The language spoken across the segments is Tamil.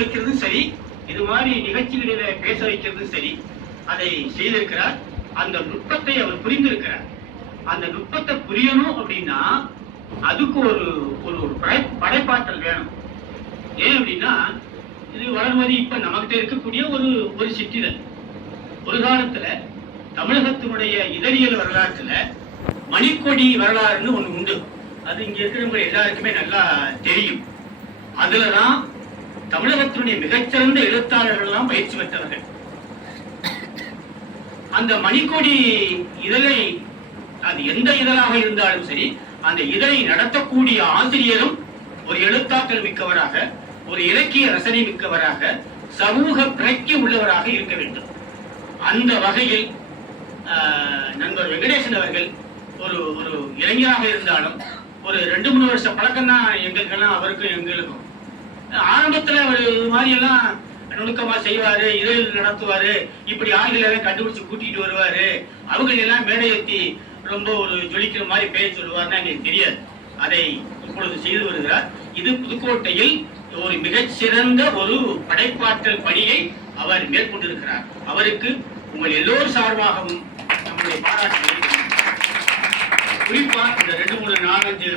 வைக்கிறதும் சரி இது மாதிரி நிகழ்ச்சிகளில பேச வைக்கிறதும் சரி அதை செய்திருக்கிறார். அந்த நுட்பத்தை அவர் புரிந்திருக்கிறார். அந்த நுட்பத்தை புரியணும் அப்படின்னா அதுக்கு ஒரு ஒரு படை- படைப்பாற்றல் வேணும். ஏன் அப்படின்னா இது வளர்மதி இப்ப நமக்கிட்ட இருக்கக்கூடிய ஒரு ஒரு சிற்றிதழ். ஒரு காலத்துல தமிழகத்தினுடைய இதழியல் வரலாற்றுல மணிக்கொடி வரலாறுன்னு ஒண்ணு உண்டு. அது இங்க இருக்கிறவங்க எல்லாருக்குமே நல்லா தெரியும். அதுலதான் தமிழகத்தினுடைய மிகச்சிறந்த எழுத்தாளர்கள் எல்லாம் பயிற்சி பெற்றவர்கள். அந்த மணிக்கொடி இதழை அது எந்த இதழாக இருந்தாலும் சரி அந்த இதழை நடத்தக்கூடிய ஆசிரியரும் ஒரு எழுத்தாற்றல் மிக்கவராக ஒரு இலக்கிய ரசனை மிக்கவராக சமூக பிரக்ஞை உள்ளவராக இருக்க வேண்டும். அந்த வகையில் ஆஹ், நண்பர் வெங்கடேசன் அவர்கள் ஒரு ஒரு இளைஞராக இருந்தாலும் ஒரு ரெண்டு மூணு வருஷம் பழக்கம் தான் எங்களுக்கெல்லாம் அவருக்கும் எங்களுக்கும். ஆரம்பத்துல அவர் இது மாதிரி எல்லாம் நுணுக்கமா செய்வாரு இதழ் நடத்துவாரு. இப்படி ஆண்கள் எல்லாம் கண்டுபிடிச்சு கூட்டிட்டு வருவாரு. அவங்க எல்லாம் மேடை ரொம்ப ஒரு ஜொலிக்கிற மாதிரி பேர் சொல்லுவாருன்னு எங்களுக்கு தெரியாது. அதை இப்பொழுது செய்து வருகிறார். இது புதுக்கோட்டையில் ஒரு மிகச்சிறந்த ஒரு படைப்பாற்றல் பணியை அவர் மேற்கொண்டிருக்கிறார். அவருக்கு உங்கள் எல்லோரும் சார்பாகவும் நம்முடைய பாராட்டு குறிப்பா இந்த ரெண்டு மூணு நாலஞ்சு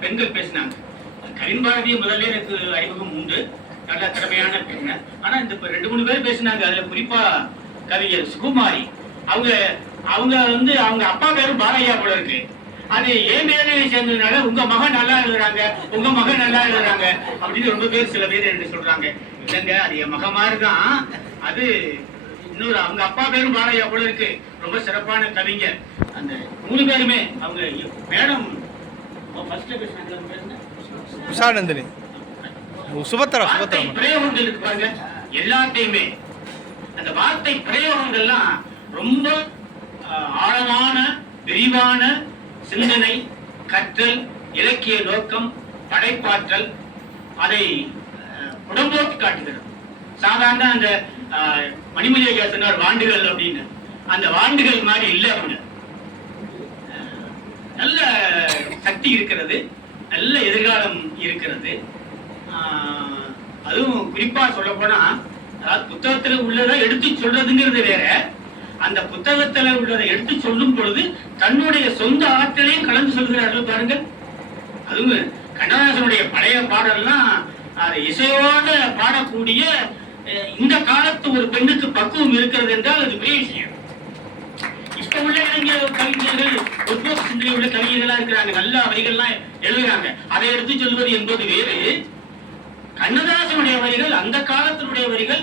பெண்கள் பேசினாங்க. கவின் பாரதி முதல்ல எனக்கு அறிமுகம் உண்டு. நல்ல திறமையான பெண்ணு. ஆனா இந்த ரெண்டு மூணு பேர் பேசினாங்க. அதுல குறிப்பா கவிஞர் சுகுமாரி. அவங்க அவங்க வந்து அவங்க அப்பா பேரு பாலையா போல இருக்கு. அது ஏன் வேலையை சேர்ந்ததுனால உங்க மகன் நல்லா எழுதுறாங்க உங்க மகன் நல்லா எழுதுறாங்க அப்படின்னு ரொம்ப பேர் சில பேர் என்று சொல்றாங்க. இல்லைங்க அது என் மக மாதிரிதான். அது இன்னொரு அவங்க அப்பா பேரும் பாலையா போல இருக்கு. ரொம்ப சிறப்பான கவிஞர். அந்த மூணு பேருமே அவங்க மேடம் ஃபர்ஸ்ட் பேசுனாங்க அவங்க பேர் சுபத்ரா வார்த்தை சுபத்ரா பிரயோகங்கள் இருக்கு பாருங்க. எல்லாத்தையுமே அந்த வார்த்தை பிரயோகங்கள்லாம் ரொம்ப ஆழமான விரிவான சிந்தனை கற்றல் இலக்கிய நோக்கம் படைப்பாற்றல் அதை உடம்போக்கு காட்டுகிறது. சாதாரண அந்த ஆஹ், ஐயா சொன்னார் வாண்டுகள் அப்படின்னு. அந்த வாண்டுகள் மாதிரி இல்லை அப்படின்னு நல்ல சக்தி இருக்கிறது. நல்ல எதிர்காலம் இருக்கிறது. அதுவும் குறிப்பா சொல்ல போனா அதாவது புத்தகத்துல உள்ளதை எடுத்து சொல்றதுங்கிறது வேற. அந்த புத்தகத்துல உள்ளதை எடுத்து சொல்லும் பொழுது தன்னுடைய சொந்த ஆற்றலையும் கலந்து சொல்கிறார்கள் பாருங்கள். அதுவும் கண்ணதாசனுடைய பழைய பாடல்லாம் அது இசையோட பாடக்கூடிய இந்த காலத்து ஒரு பெண்ணுக்கு பக்குவம் இருக்கிறது என்றால் அது பெரிய விஷயம். இப்ப உள்ள இளைஞர் கவிஞர்கள் உள்ள கவிஞர்களா இருக்கிறாங்க. நல்ல வரிகள்லாம் எழுதுறாங்க. அதை எடுத்து சொல்வது என்பது வேறு. கண்ணதாசனுடைய வரிகள் அந்த காலத்தினுடைய வரிகள்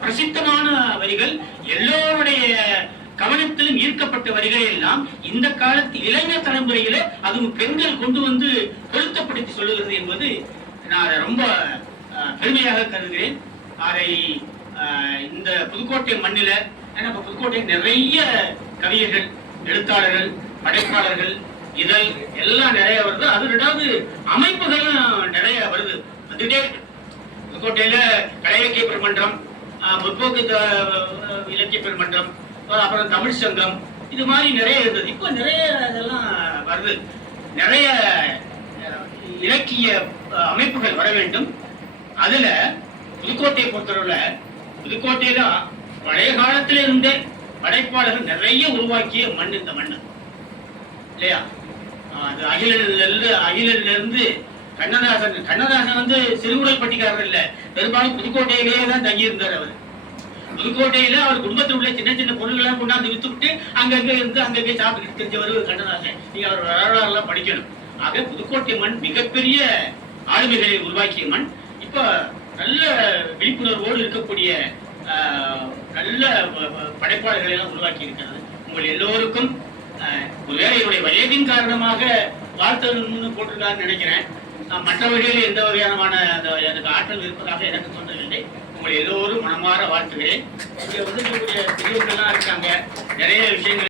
பிரசித்தமான வரிகள் எல்லோருடைய கவனத்திலும் ஈர்க்கப்பட்ட வரிகள் எல்லாம் இந்த காலத்து இளைஞர் தலைமுறையிலே அதுவும் பெண்கள் கொண்டு வந்து பொருத்தப்படுத்தி சொல்லுகிறது என்பது நான் அதை ரொம்ப அஹ், பெருமையாக கருதுகிறேன். அதை அஹ், இந்த புதுக்கோட்டை மண்ணில ஏன்னா இப்ப புதுக்கோட்டை நிறைய கவிஞர்கள் எழுத்தாளர்கள் படைப்பாளர்கள் இதழ் எல்லாம் நிறைய வருது. அது ரெண்டாவது அமைப்புகளும் நிறைய வருது. வந்துட்டே புதுக்கோட்டையில கலை இலக்கிய பெருமன்றம் ஆஹ், முற்போக்கு த- இலக்கிய பெருமன்றம் அப்புறம் தமிழ் சங்கம் இது மாதிரி நிறைய இருந்தது. இப்போ நிறைய இதெல்லாம் வருது. நிறைய அஹ், இலக்கிய அமைப்புகள் வர வேண்டும். அதுல புதுக்கோட்டையை பொறுத்தளவுல புதுக்கோட்டையில பழைய காலத்தில இருந்தே படைப்பாளர்கள் நிறைய உருவாக்கிய மண் இந்த மண்ணு. இல்லையா? அந்த அது அகிலிருந்து இருந்து கண்ணதாசன் கண்ணதாசன் வந்து சிறுகுடல் பட்டிக்காரர் இல்ல. பெரும்பாலும் புதுக்கோட்டையிலேயே தான் தங்கியிருந்தார் அவர். புதுக்கோட்டையில அவர் குடும்பத்தில் உள்ள சின்ன சின்ன பொருள்கள்லாம் கொண்டாந்து வித்துவிட்டு அங்கங்க இருந்து அங்கங்கே சாப்பிட்டு தெரிஞ்சவர் கண்ணதாசன். நீங்க அவர் வரலாறுலாம் படிக்கணும். ஆக புதுக்கோட்டை மண் மிகப்பெரிய ஆளுமைகளை உருவாக்கிய மண். இப்ப நல்ல விழிப்புணர்வோடு இருக்கக்கூடிய ஆஹ், நல்ல படைப்பாளர்களை எல்லாம் உருவாக்கி இருக்கிறது உங்கள் எல்லோருக்கும் ஒருவேளை என்னுடைய வயதின் காரணமாக வாழ்த்தணும்னு போட்டிருக்காருன்னு நினைக்கிறேன். நான் மற்ற வகையில் எந்த வகையான அந்த எனக்கு ஆற்றல் இருப்பதாக எனக்கு தோன்றவில்லை. உங்கள் எல்லோரும் மனமாற வாழ்த்துகிறேன். இங்க வந்து பெரியவர்கள்லாம் இருக்காங்க. நிறைய விஷயங்கள்